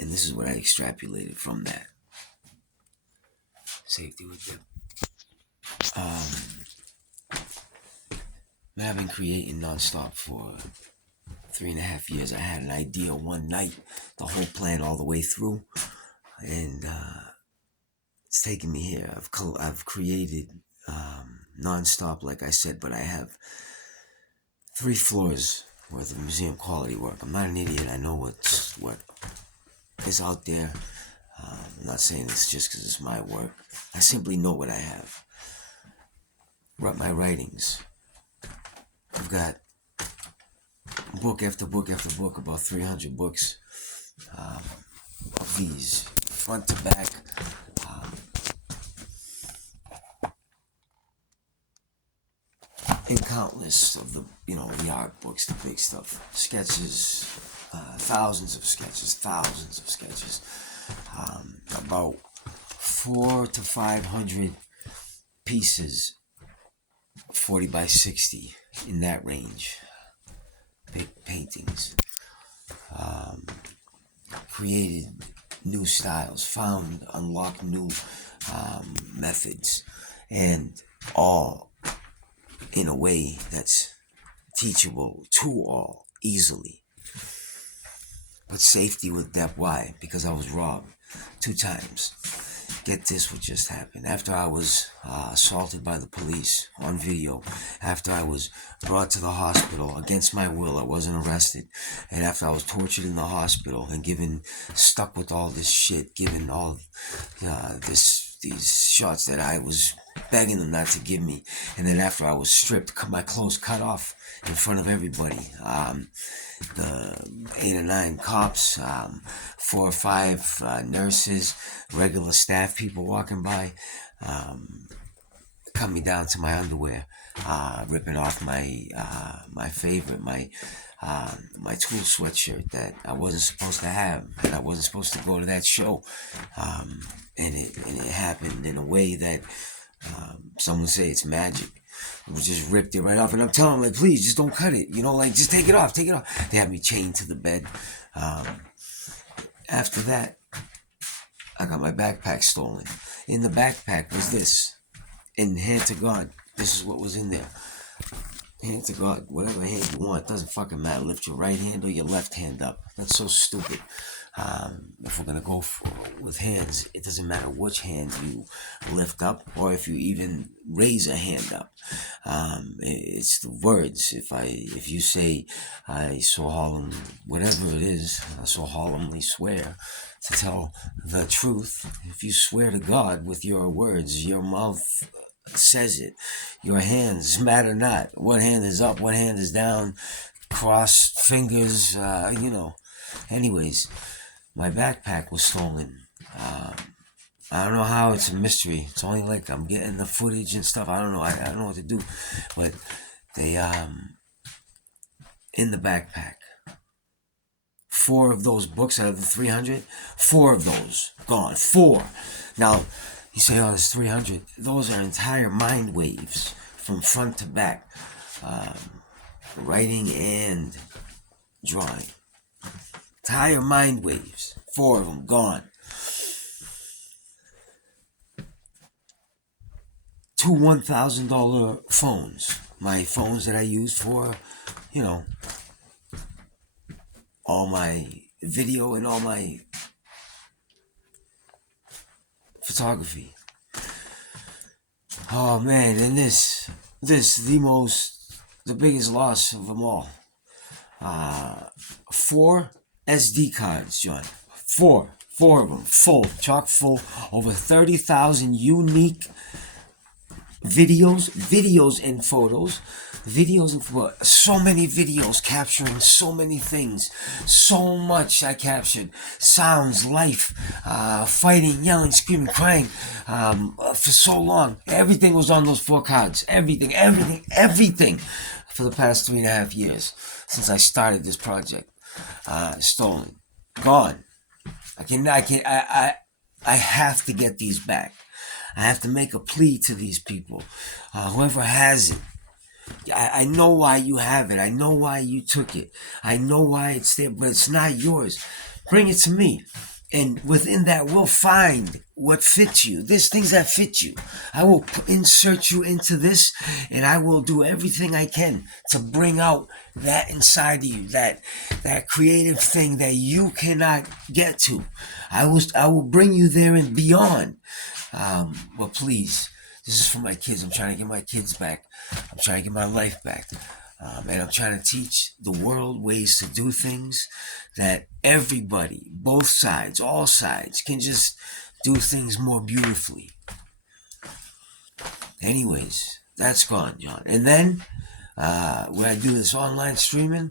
And this is what I extrapolated from that. Safety with them. I've been creating nonstop for 3.5 years. I had an idea one night, the whole plan all the way through, and it's taken me here. I've created nonstop, like I said, but I have 3 floors worth of museum quality work. I'm not an idiot. I know what is out there. I'm not saying this just because it's my work. I simply know what I have. My writings. I've got book after book after book, about 300 books of these, front to back. And countless of the art books, the big stuff, sketches, thousands of sketches, about 400 to 500 pieces, 40 by 60, in that range, big paintings, created new styles, unlocked new methods, and all in a way that's teachable to all easily. But safety with depth. Why? Because I was robbed 2 times. Get this, what just happened. After I was assaulted by the police on video, after I was brought to the hospital against my will, I wasn't arrested, and after I was tortured in the hospital and stuck with all this shit, given all these shots that I was begging them not to give me, and then after I was stripped, my clothes cut off in front of everybody, the 8 or 9 cops, 4 or 5 nurses, regular staff people walking by, cut me down to my underwear, ripping off my favorite, my Tool sweatshirt that I wasn't supposed to have, and I wasn't supposed to go to that show, and it happened in a way that some would say it's magic. We just ripped it right off, and I'm telling them, like, please, just don't cut it, just take it off. They had me chained to the bed. After that, I got my backpack stolen. In the backpack was this, in hand to God, this is what was in there. Hand to God, whatever hand you want, doesn't fucking matter. Lift your right hand or your left hand up. That's so stupid. If we're gonna go with hands, it doesn't matter which hand you lift up or if you even raise a hand up. It's the words. If you say, I solemnly, whatever it is, I solemnly swear to tell the truth. If you swear to God with your words, your mouth says it. Your hands matter not. What hand is up, what hand is down, crossed fingers, Anyways, my backpack was stolen. I don't know how, it's a mystery. It's only like I'm getting the footage and stuff. I don't know. I don't know what to do. But they, in the backpack, 4 of those books out of the 300, 4 of those gone. 4. Now, you say, oh, there's 300. Those are entire mind waves from front to back. Writing and drawing. Entire mind waves. 4 of them gone. 2 $1,000 phones. My phones that I used for, all my video and all my photography. Oh man, and this the biggest loss of them all. 4 SD cards, John. 4 of them, full, chock full, over 30,000 unique videos and photos. So many videos capturing so many things. So much I captured. Sounds, life, fighting, yelling, screaming, crying, for so long. Everything was on those 4 cards. Everything. For the past 3.5 years since I started this project. Stolen. Gone. I have to get these back. I have to make a plea to these people. Whoever has it. I know why you have it. I know why you took it. I know why it's there, but it's not yours. Bring it to me. And within that, we'll find what fits you. There's things that fit you. I will insert you into this, and I will do everything I can to bring out that inside of you, that creative thing that you cannot get to. I will bring you there and beyond. But please, this is for my kids. I'm trying to get my kids back. I'm trying to get my life back. And I'm trying to teach the world ways to do things that everybody, both sides, all sides, can just do things more beautifully. Anyways, that's gone, John. And then, when I do this online streaming,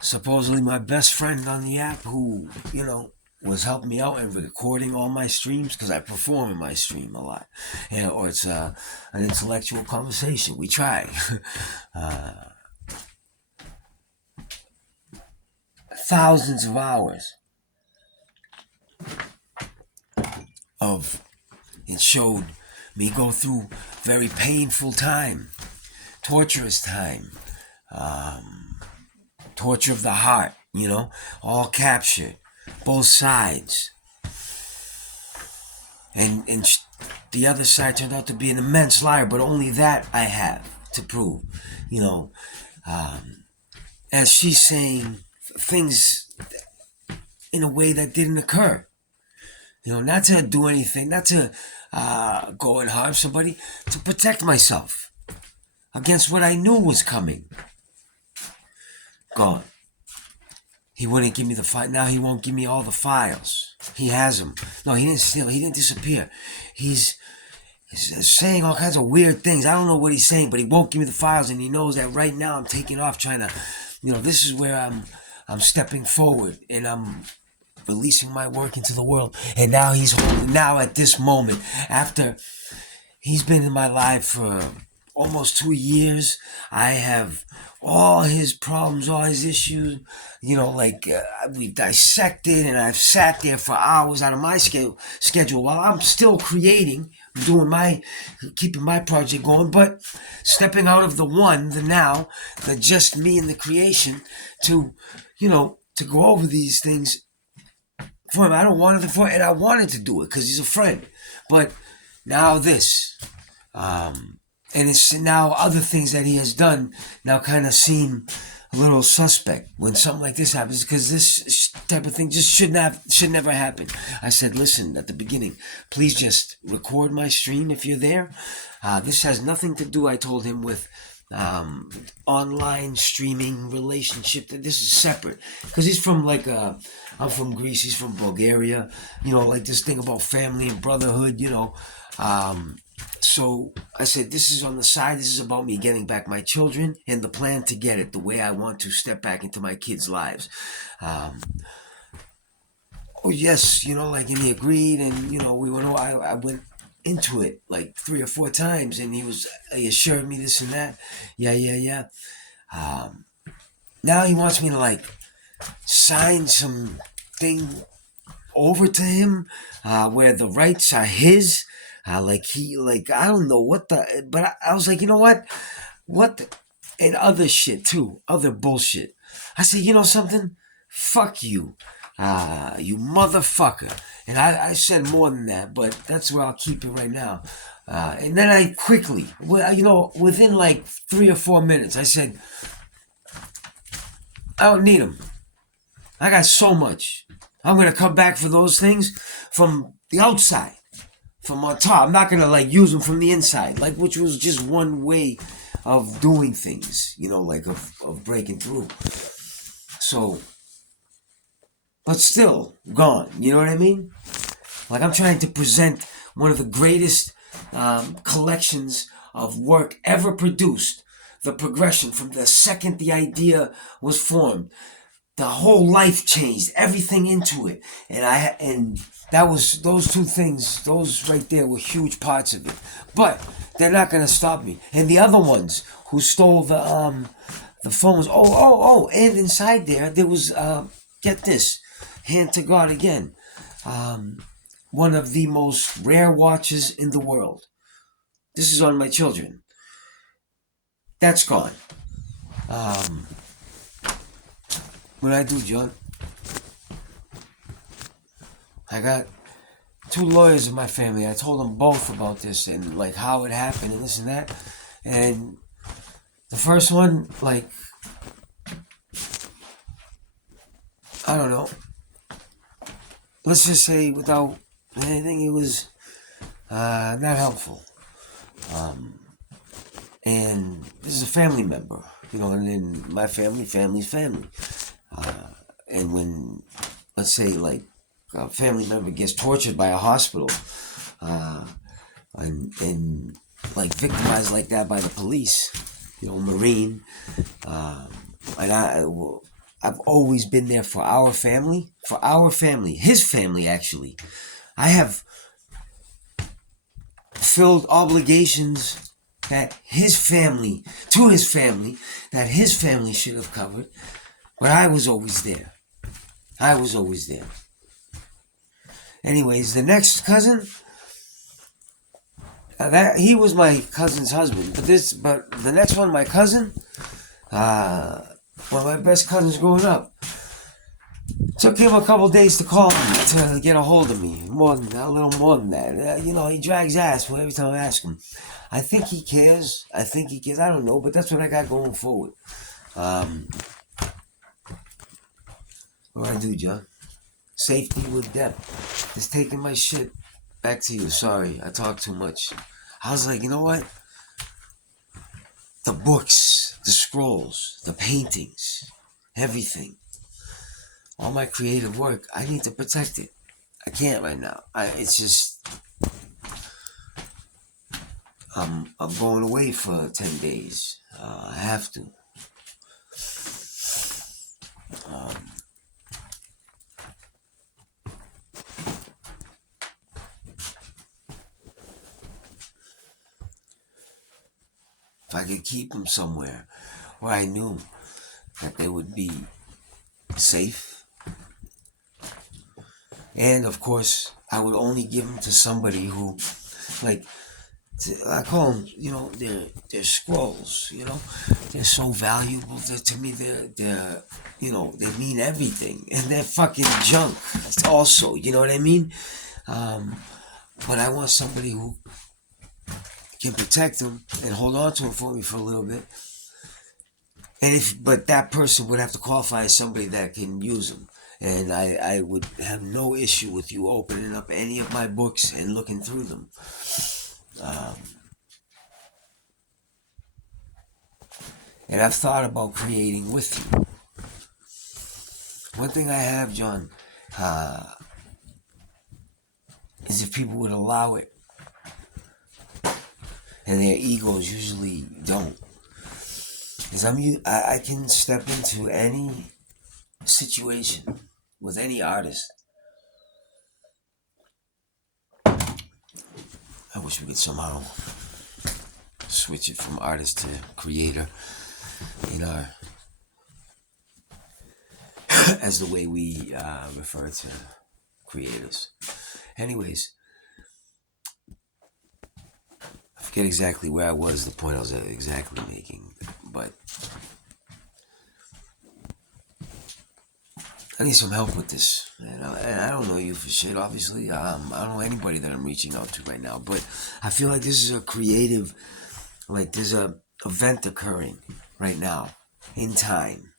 supposedly my best friend on the app who, was helping me out and recording all my streams, because I perform in my stream a lot, or it's an intellectual conversation. We try. Thousands of hours of it showed me go through very painful time, torturous time, torture of the heart, all captured, both sides. And the other side turned out to be an immense liar, but only that I have to prove, as she's saying things in a way that didn't occur. Not to do anything, not to go and harm somebody, to protect myself against what I knew was coming. Gone. He wouldn't give me the file. Now he won't give me all the files. He has them. No, he didn't steal. He didn't disappear. He's saying all kinds of weird things. I don't know what he's saying, but he won't give me the files, and he knows that right now I'm taking off trying to, this is where I'm stepping forward, and I'm releasing my work into the world. And now now at this moment, after he's been in my life for almost 2 years, I have all his problems, all his issues, we dissected, and I've sat there for hours out of my schedule while I'm still creating, keeping my project going, but stepping out of the now, the just me and the creation to go over these things for him. I don't want it for him, and I wanted to do it because he's a friend. But now this, and it's now other things that he has done now kind of seem a little suspect when something like this happens, because this type of thing just should never happen. I said, listen, at the beginning, please just record my stream if you're there. This has nothing to do, I told him, with online streaming relationship. That this is separate, because he's from I'm from Greece, he's from Bulgaria, this thing about family and brotherhood, so I said, this is on the side. This is about me getting back my children and the plan to get it the way I want to step back into my kids' lives. Oh yes, and he agreed, and we went. I went into it like 3 or 4 times, and he assured me this and that. Yeah. Now he wants me to sign some thing over to him, where the rights are his. I don't know what but I was like, you know what? And other shit too, other bullshit. I said, something? Fuck you, you motherfucker. And I said more than that, but that's where I'll keep it right now. And then I quickly, within 3 or 4 minutes, I said, I don't need them. I got so much. I'm going to come back for those things from the outside. From on top. I'm not gonna use them from the inside, which was just one way of doing things, of breaking through. So, but still gone. You know what I mean? I'm trying to present one of the greatest collections of work ever produced. The progression from the second the idea was formed, the whole life changed, everything into it, and that was those 2 things. Those right there were huge parts of it. But they're not gonna stop me. And the other ones who stole the phones. And inside there was get this, hand to God again, one of the most rare watches in the world. This is on my children. That's gone. What I do, John? I got two lawyers in my family. I told them both about this and like how it happened and this and that. And the first one, like, I don't know. Let's just say without anything, it was not helpful. And this is a family member, you know, and then my family's family. And when, let's say, like, a family member gets tortured by a hospital, uh, and like victimized like that by the police, you know, Marine, and I've always been there for our family, his family actually. I have filled obligations that to his family, that his family should have covered, but I was always there. I was always there. Anyways, the next cousin, that he was my cousin's husband, but the next one, my cousin, one of my best cousins growing up, took him a couple days to call me, to get a hold of me. A little more than that. You know, he drags ass every time I ask him. I think he cares. I don't know, but that's what I got going forward. What do I do, John? Safety with depth. Just taking my shit. Back to you. Sorry, I talk too much. I was like, you know what? The books, the scrolls, the paintings, everything. All my creative work, I need to protect it. I can't right now. It's just, I'm going away for 10 days. I have to. If I could keep them somewhere where I knew that they would be safe, and of course, I would only give them to somebody who, like, I call them, you know, they're scrolls. You know, they're so valuable. To me, they're, you know, they mean everything, and they're fucking junk. Also, you know what I mean? But I want somebody who can protect them and hold on to them for me for a little bit. But that person would have to qualify as somebody that can use them. And I would have no issue with you opening up any of my books and looking through them. And I've thought about creating with you. One thing I have, John, is if people would allow it. And their egos usually don't. Because I can step into any situation with any artist. I wish we could somehow switch it from artist to creator in our as the way we refer to creators. Anyways, I forget exactly where I was, the point I was exactly making, but I need some help with this. And I don't know you for shit, obviously. I don't know anybody that I'm reaching out to right now, but I feel like this is a creative, like there's a event occurring right now in time.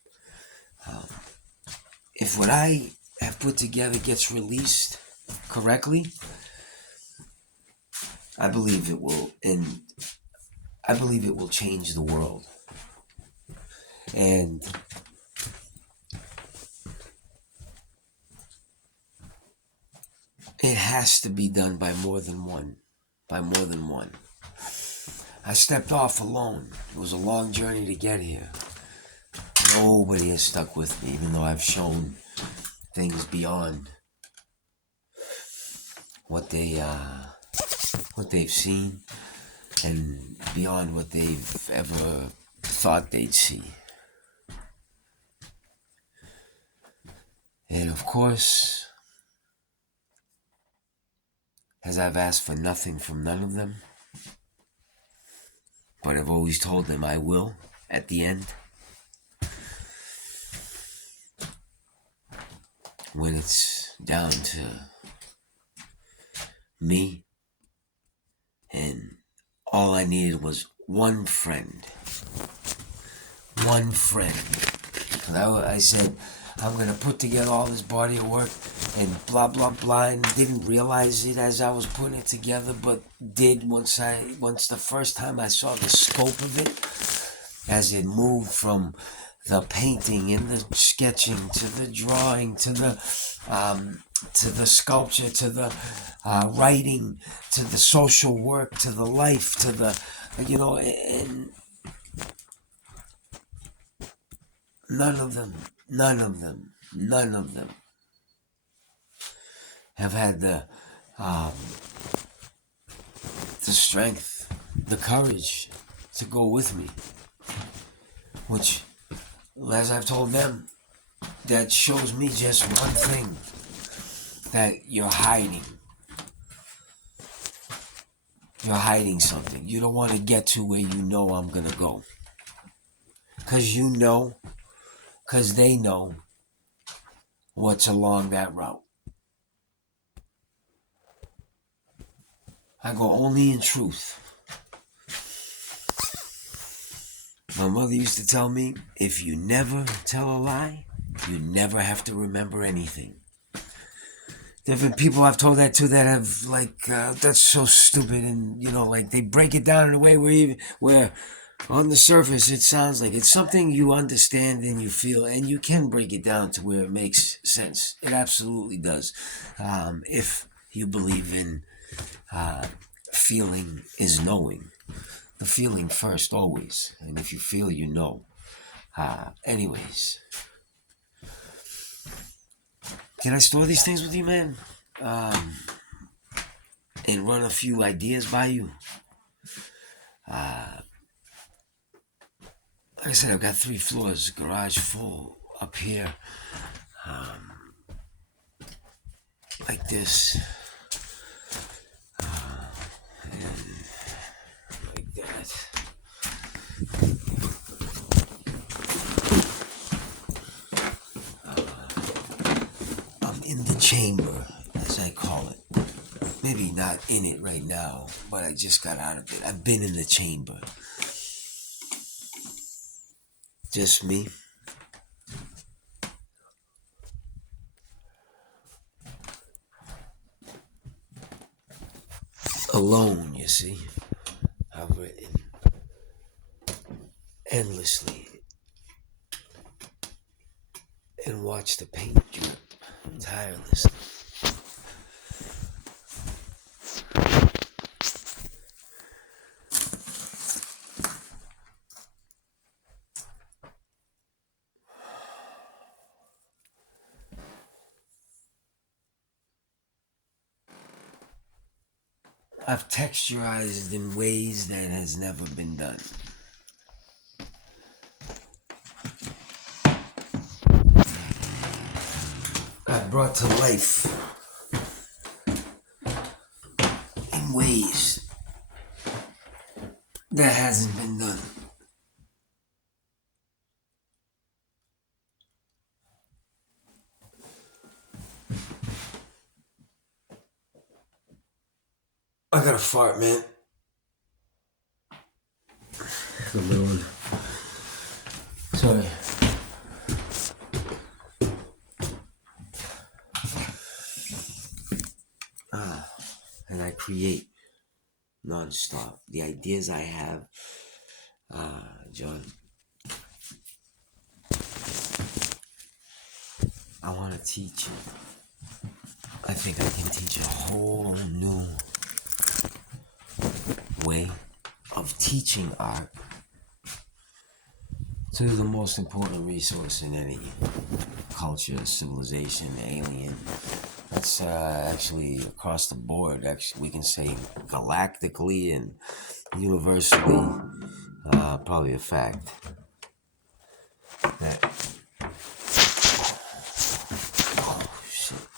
If what I have put together gets released correctly, I believe it will, and I believe it will change the world. And it has to be done by more than one. I stepped off alone. It was a long journey to get here. Nobody has stuck with me, even though I've shown things beyond what they've seen and beyond what they've ever thought they'd see. And of course, as I've asked for nothing from none of them, but I've always told them I will at the end. When it's down to me, and all I needed was one friend. One friend. And I said, I'm going to put together all this body of work and blah, blah, blah, and didn't realize it as I was putting it together, but did once the first time I saw the scope of it, as it moved from the painting and the sketching to the drawing to the sculpture to the writing to the social work to the life to the, and none of them have had the strength, the courage to go with me. Which, as I've told them, that shows me just one thing, that you're hiding. You're hiding something. You don't want to get to where you know I'm going to go. Because they know what's along that route. I go only in truth. My mother used to tell me, if you never tell a lie, you never have to remember anything. Different people I've told that to that have that's so stupid, and they break it down in a way where on the surface it sounds like it's something you understand and you feel, and you can break it down to where it makes sense. It absolutely does. If you believe in feeling is knowing. The feeling first, always. And if you feel, you know. Anyways. Can I store these things with you, man? And run a few ideas by you? Like I said, I've got 3 floors, garage full up here. Like this. And like that. I'm in the chamber, as I call it. Maybe not in it right now, but I just got out of it. I've been in the chamber. Just me. Alone, you see. I've written endlessly and watched the paint drip tirelessly. I've texturized in ways that has never been done. I've brought to life in ways that hasn't been done. I got a fart, man. The little one. Sorry. And I create non-stop. The ideas I have, John, I want to teach you. I think I can teach a whole new way of teaching art to the most important resource in any culture, civilization, alien. That's actually across the board. Actually, we can say galactically and universally, probably a fact that